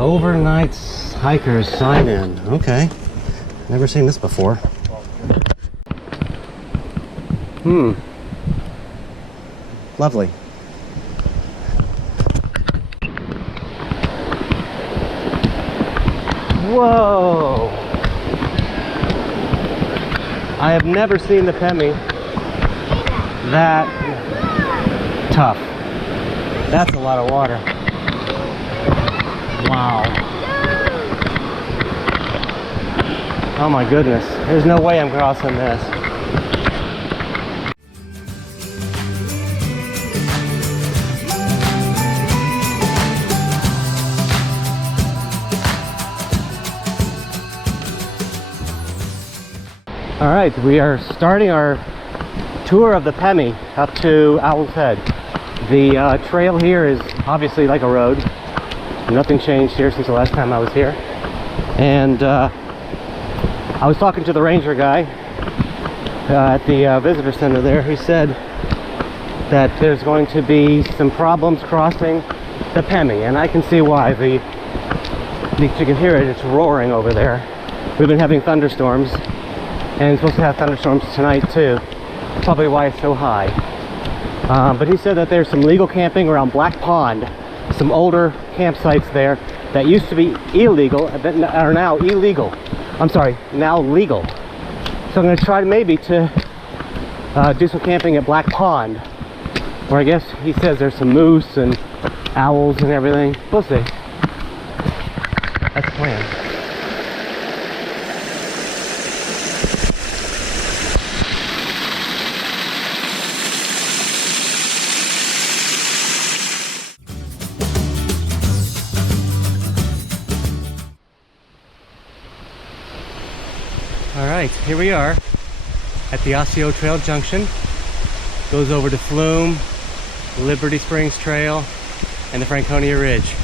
Overnight hikers sign in. Okay. Never seen this before. Lovely. Whoa! I have never seen the Pemi that tough. That's a lot of water. Wow. Oh my goodness. There's no way I'm crossing this. All right, we are starting our tour of the Pemi up to Owl's Head. The trail here is obviously like a road. Nothing changed here since the last time I was here. And I was talking to the ranger guy at the visitor center there. He said that there's going to be some problems crossing the Pemi, and I can see why. You can hear it, it's roaring over there. We've been having thunderstorms. And it's supposed to have thunderstorms tonight too. Probably why it's so high. But he said that there's some legal camping around Black Pond. Some older campsites there that used to be illegal, that are now illegal. I'm sorry, now legal. So I'm going to try maybe to do some camping at Black Pond, where I guess he says there's some moose and owls and everything. We'll see. That's the plan. Alright, here we are at the Osseo Trail Junction. Goes over to Flume, Liberty Springs Trail, and the Franconia Ridge.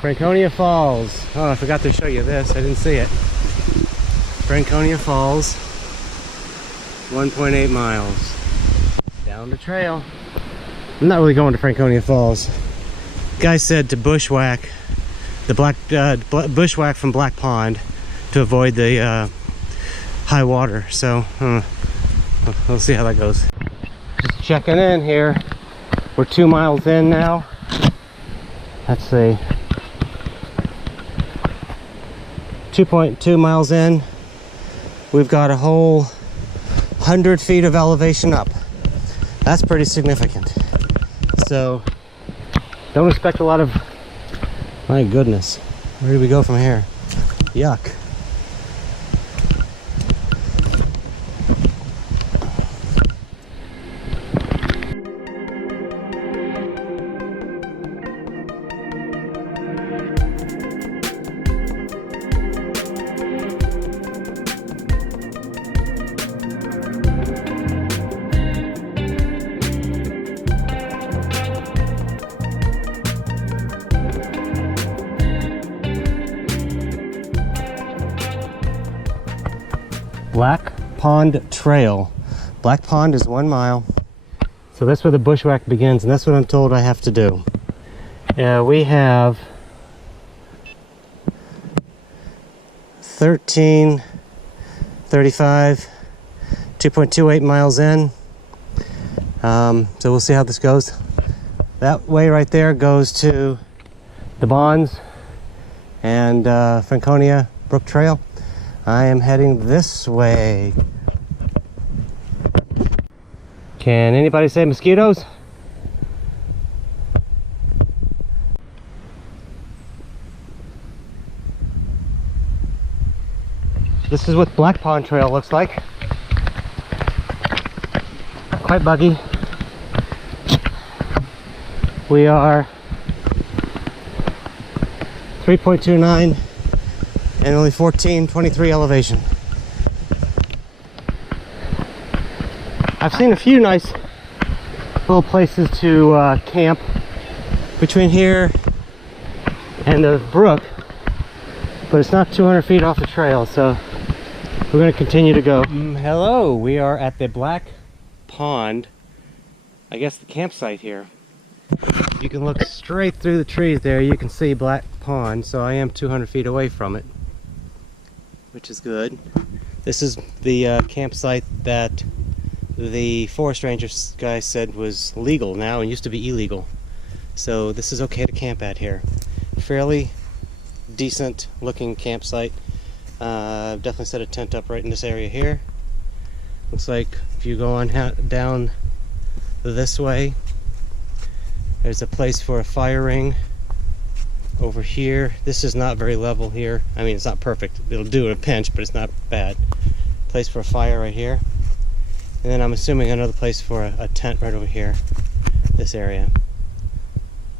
Franconia Falls. Oh, I forgot to show you this. I didn't see it. Franconia Falls, 1.8 miles. Down the trail. I'm not really going to Franconia Falls. Guy said to bushwhack the bushwhack from Black Pond to avoid the high water. So we'll see how that goes. Just checking in here. We're 2 miles in now. Let's see. 2.2 miles in. We've got a whole 100 feet of elevation up. That's pretty significant. So don't expect a lot of. My goodness, where do we go from here? Yuck. Black Pond Trail. Black Pond is 1 mile. So that's where the bushwhack begins, and that's what I'm told I have to do. We have 13:35, 2.28 miles in. So we'll see how this goes. That way right there goes to the Bonds and Franconia Brook Trail. I am heading this way. Can anybody say mosquitoes? This is what Black Pond Trail looks like. Quite buggy. We are 3.29 and only 1423 elevation. I've seen a few nice little places to camp between here and the brook, but it's not 200 feet off the trail, so we're going to continue to go. Hello, we are at the Black Pond, I guess the campsite here. you can look straight through the trees there. You can see Black Pond, so I am 200 feet away from it, which is good. This is the campsite that the forest ranger guy said was legal now and used to be illegal. So this is okay to camp at here. Fairly decent looking campsite. I've definitely set a tent up right in this area here. Looks like if you go on down this way, there's a place for a fire ring over here. This is not very level here. I mean, it's not perfect. It'll do in a pinch, but it's not bad. Place for a fire right here. And then I'm assuming another place for a tent right over here, this area.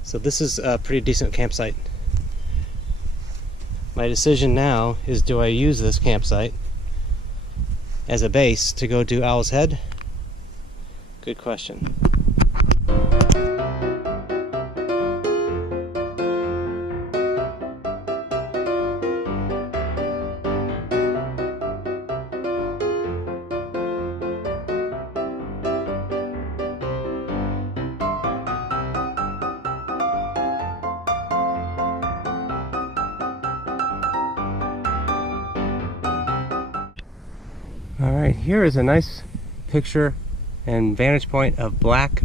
So this is a pretty decent campsite. My decision now is, do I use this campsite as a base to go do Owl's Head? Good question. Alright, here is a nice picture and vantage point of Black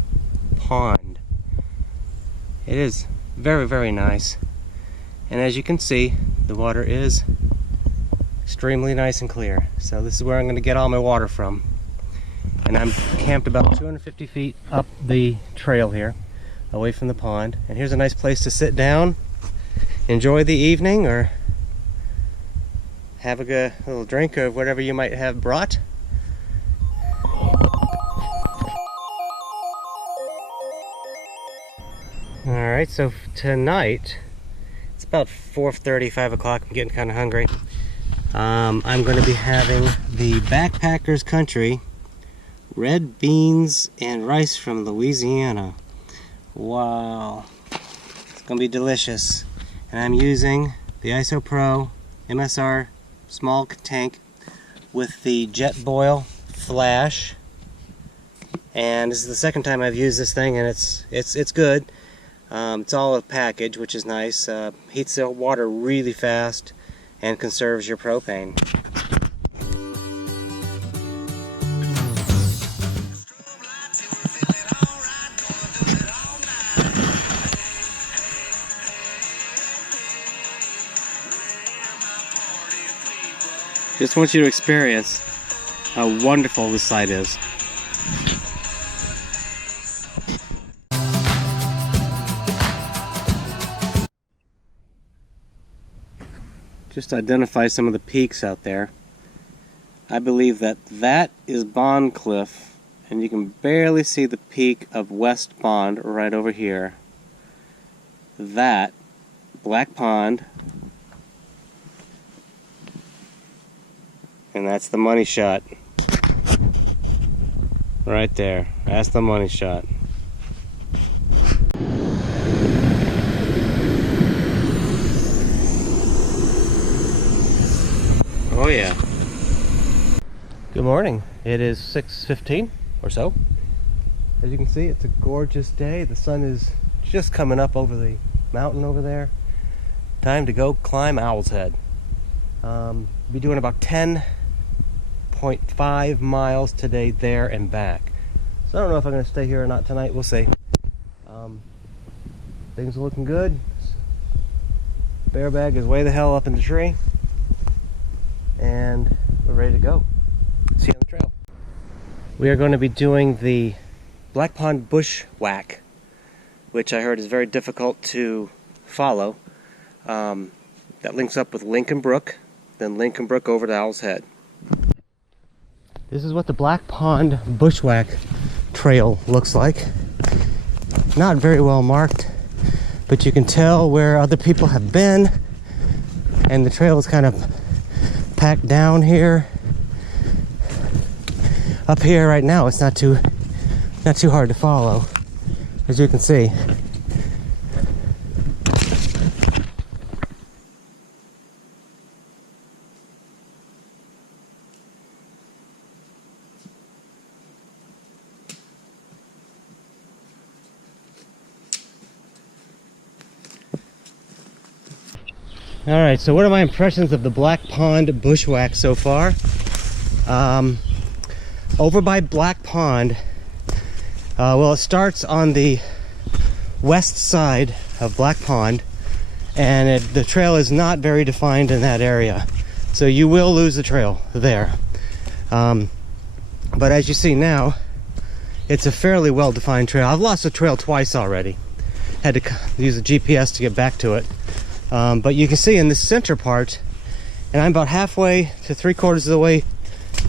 Pond. It is very, very nice. And as you can see, the water is extremely nice and clear. So this is where I'm going to get all my water from. And I'm camped about 250 feet up the trail here, away from the pond. And here's a nice place to sit down, enjoy the evening, or have a little drink of whatever you might have brought. Alright, so tonight, it's about 4:30, 5 o'clock. I'm getting kind of hungry. I'm going to be having the Backpackers Country red beans and rice from Louisiana. Wow. It's going to be delicious. And I'm using the IsoPro MSR small tank with the Jet Boil flash, and this is the second time I've used this thing, and it's good. It's all a package, which is nice. Heats the water really fast and conserves your propane. Just want you to experience how wonderful this site is. Just to identify some of the peaks out there. I believe that is Bond Cliff, and you can barely see the peak of West Bond right over here. That, Black Pond, and that's the money shot. Right there. That's the money shot. Oh yeah. Good morning. It is 6:15 or so. As you can see, it's a gorgeous day. The sun is just coming up over the mountain over there. Time to go climb Owl's Head. Be doing about 10.5 miles today there and back. So I don't know if I'm going to stay here or not tonight. We'll see. Things are looking good. Bear bag is way the hell up in the tree. And we're ready to go. See you on the trail. We are going to be doing the Black Pond Bushwhack, which I heard is very difficult to follow. That links up with Lincoln Brook, then Lincoln Brook over to Owl's Head. This is what the Black Pond Bushwhack trail looks like. Not very well marked, but you can tell where other people have been, and the trail is kind of packed down here. Up here right now, it's not too hard to follow, as you can see. All right, so what are my impressions of the Black Pond Bushwhack so far? Over by Black Pond, well, it starts on the west side of Black Pond, and the trail is not very defined in that area, so you will lose the trail there. But as you see now, it's a fairly well-defined trail. I've lost the trail twice already. Had to use a GPS to get back to it. But you can see in this center part, and I'm about halfway to 3/4 of the way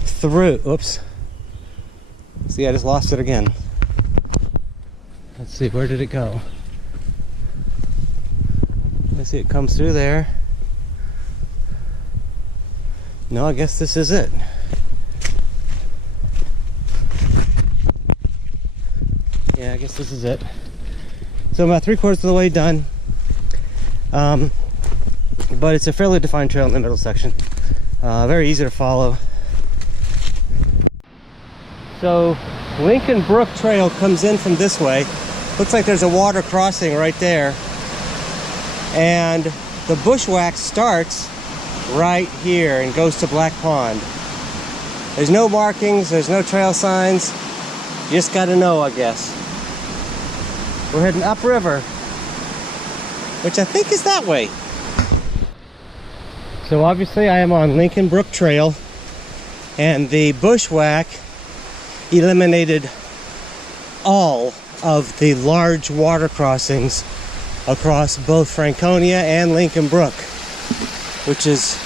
through. Oops. See, I just lost it again. Let's see, where did it go? Let's see, it comes through there. No, I guess this is it. Yeah, I guess this is it. So I'm about 3/4 of the way done. But it's a fairly defined trail in the middle section. Very easy to follow. So Lincoln Brook Trail comes in from this way. Looks like there's a water crossing right there. And the Bushwhack starts right here and goes to Black Pond. There's no markings, there's no trail signs. You just gotta know, I guess. We're heading upriver, which I think is that way. So obviously I am on Lincoln Brook Trail, and the Bushwhack eliminated all of the large water crossings across both Franconia and Lincoln Brook, which is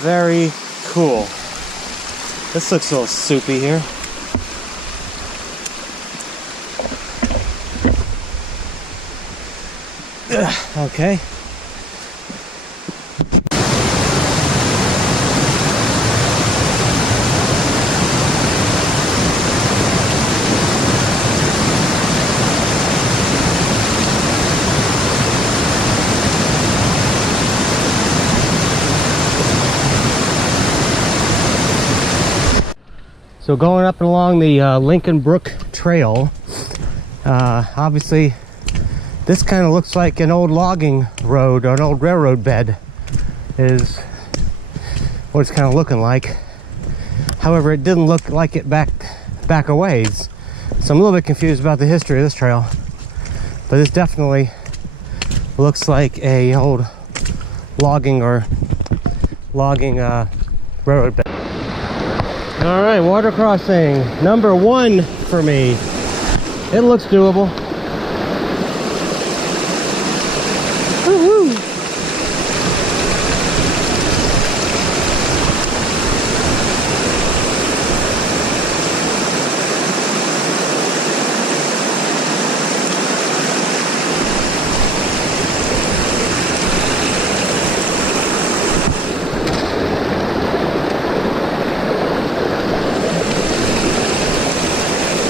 very cool. This looks a little soupy here. Okay. So going up and along the Lincoln Brook Trail, obviously this kind of looks like an old logging road or an old railroad bed is what it's kind of looking like. However, it didn't look like it back a ways. So I'm a little bit confused about the history of this trail. But this definitely looks like a old logging railroad bed. All right, water crossing number 1 for me. It looks doable. Woo-hoo.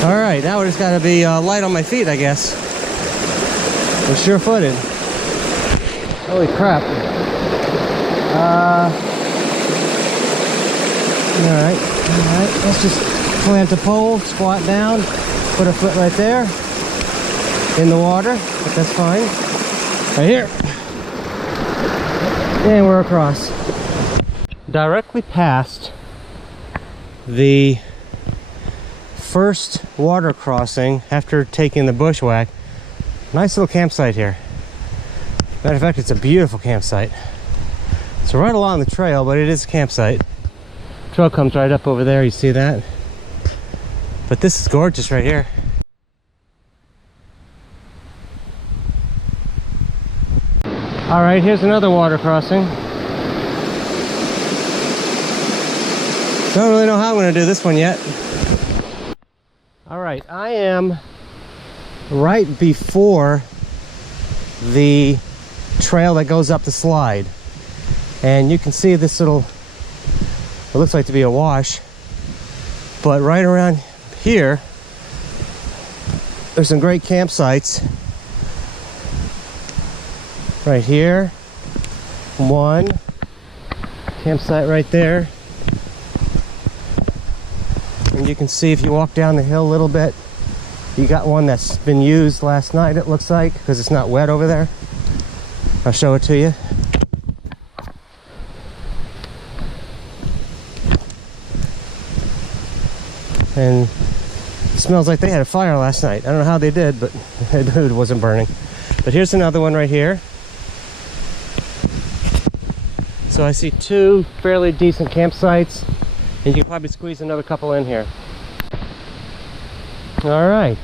All right, now we just got to be light on my feet, I guess. We're sure-footed. Holy crap. All right, let's just plant a pole, squat down, put a foot right there in the water, but that's fine. Right here. And we're across. Directly past the first water crossing after taking the Bushwhack. Nice little campsite here. Matter of fact, it's a beautiful campsite. It's right along the trail, but it is a campsite. Trail comes right up over there, you see that? But this is gorgeous right here. All right, here's another water crossing. Don't really know how I'm going to do this one yet. All right, I am right before the trail that goes up the slide, and you can see this little, it looks like to be a wash, but right around here there's some great campsites. Right here, one campsite right there, and you can see if you walk down the hill a little bit, you got one that's been used last night, it looks like, because it's not wet over there. I'll show it to you. and it smells like they had a fire last night. I don't know how they did, but it wasn't burning. But here's another one right here. So I see two fairly decent campsites, and you can probably squeeze another couple in here. All right,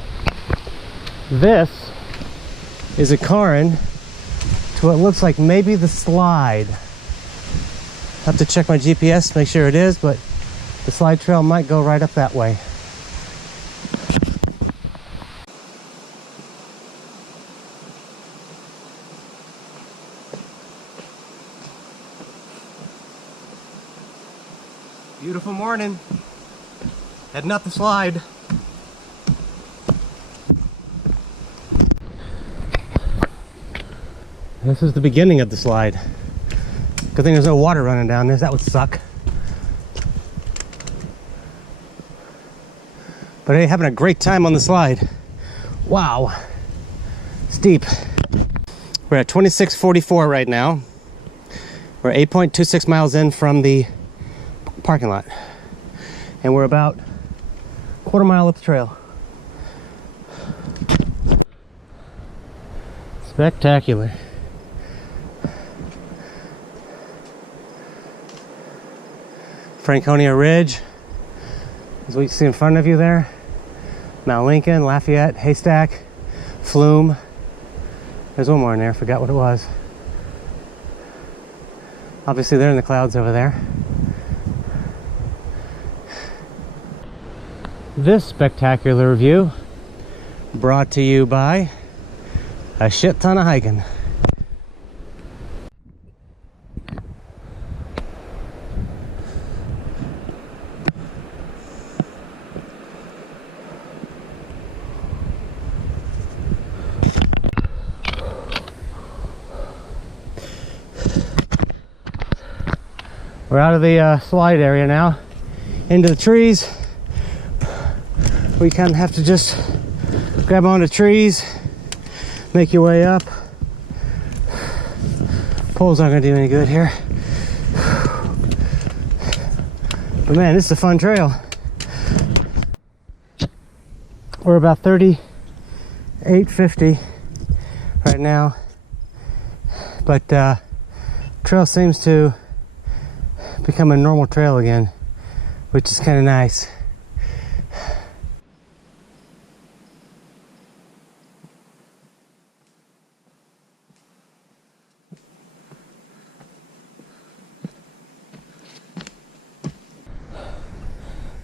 this is a cairn to what looks like maybe the slide. I have to check my GPS, make sure it is, but the slide trail might go right up that way. Beautiful morning. Heading up the slide. This is the beginning of the slide. Good thing there's no water running down this. That would suck. But hey, having a great time on the slide. Wow. Steep. We're at 2644 right now. We're 8.26 miles in from the parking lot. And we're about a quarter mile up the trail. Spectacular. Franconia Ridge is what you see in front of you there. Mount Lincoln, Lafayette, Haystack, Flume. There's one more in there, I forgot what it was. Obviously they're in the clouds over there. This spectacular view brought to you by a shit ton of hiking. We're out of the slide area now, into the trees. We kind of have to just grab onto trees, make your way up. Poles aren't gonna do any good here. But man, this is a fun trail. We're about 3850 right now, but trail seems to become a normal trail again, which is kind of nice.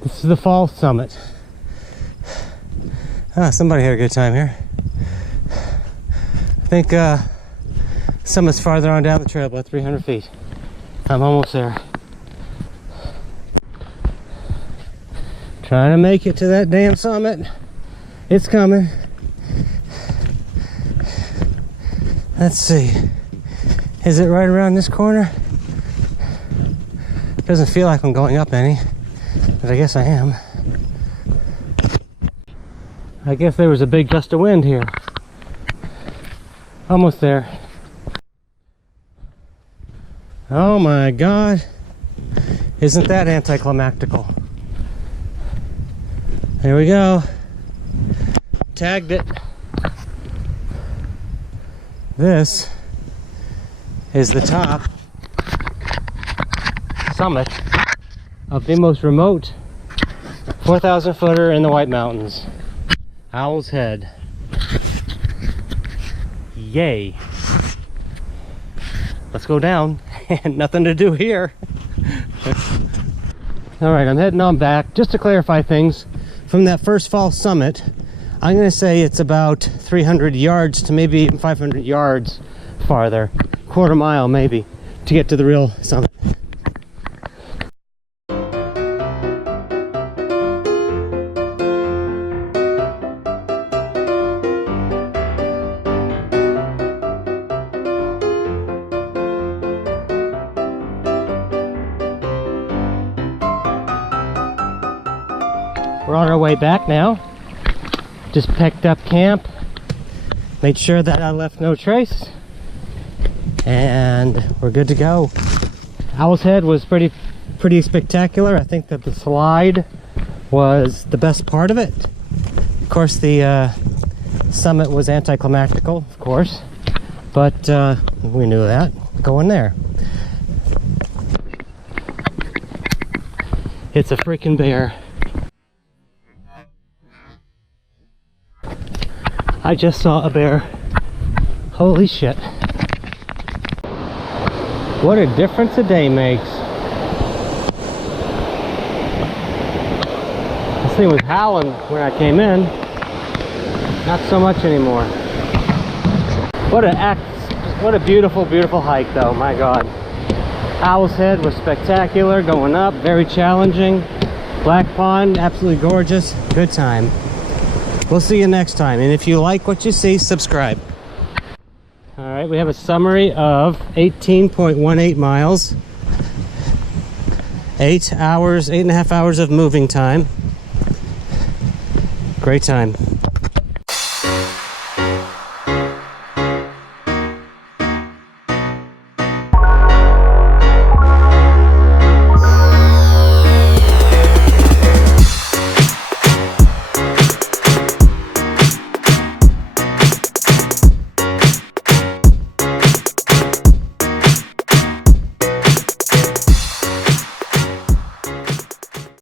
This is the fall summit. Somebody had a good time here. I think summit's farther on down the trail, about 300 feet. I'm almost there. Trying to make it to that damn summit. It's coming. Let's see. Is it right around this corner? Doesn't feel like I'm going up any, but I guess I am. I guess there was a big gust of wind here. Almost there. Oh my God. Isn't that anticlimactical? Here we go. Tagged it. This is the top summit of the most remote 4,000 footer in the White Mountains. Owl's Head. Yay. Let's go down. Nothing to do here. All right, I'm heading on back. Just to clarify things, from that first fall summit, I'm going to say it's about 300 yards to maybe even 500 yards farther, quarter mile maybe, to get to the real summit. We're on our way back now. Just picked up camp, made sure that I left no trace, and we're good to go. Owl's Head was pretty spectacular. I think that the slide was the best part of it. Of course, the summit was anticlimactical, of course, but we knew that going there. It's a freaking bear. I just saw a bear. Holy shit. What a difference a day makes. This thing was howling when I came in. Not so much anymore. What a beautiful, beautiful hike though, my God. Owl's Head was spectacular, going up, very challenging. Black Pond, absolutely gorgeous. Good time. We'll see you next time. And if you like what you see, subscribe. All right, we have a summary of 18.18 miles. 8.5 hours of moving time. Great time.